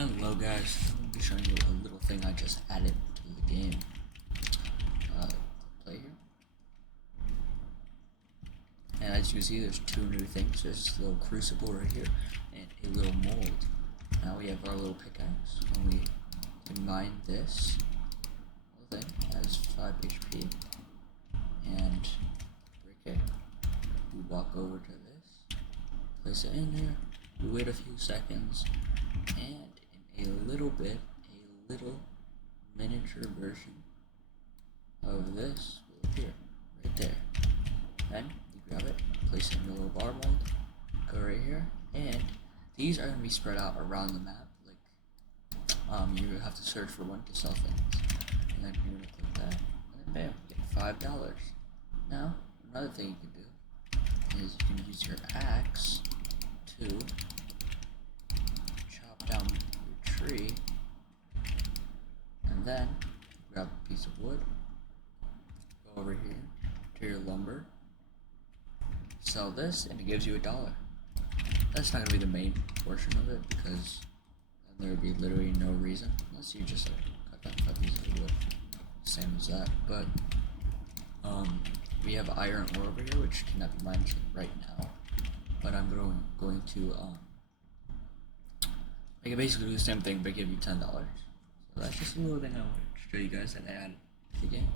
Hello guys, I'm going to be showing you a little thing I just added to the game. Play here. And as you can see, there's two new things. There's this little crucible right here and a little mold. Now we have our little pickaxe. When we combine this little thing, has 5 HP, and break it. We walk over to this, place it in there, we wait a few seconds, and in a little bit, a little miniature version of this will appear right there. Then you grab it, place it in your little bar mold, go right here, and these are going to be spread out around the map. Like, you have to search for one to sell things, and then you're going to click that, and then bam, you get $5. Now, another thing you can do is you can use your axe to chop down your tree, and then grab a piece of wood, go over here to your lumber, sell this, and it gives you $1. That's not going to be the main portion of it, because then there would be literally no reason, unless you just like cut that piece of wood, same as that. But we have iron ore over here, which cannot be mined right now, but I'm going to make it basically do the same thing, but give you $10. So that's just a little thing I wanted to show you guys that I added to the game.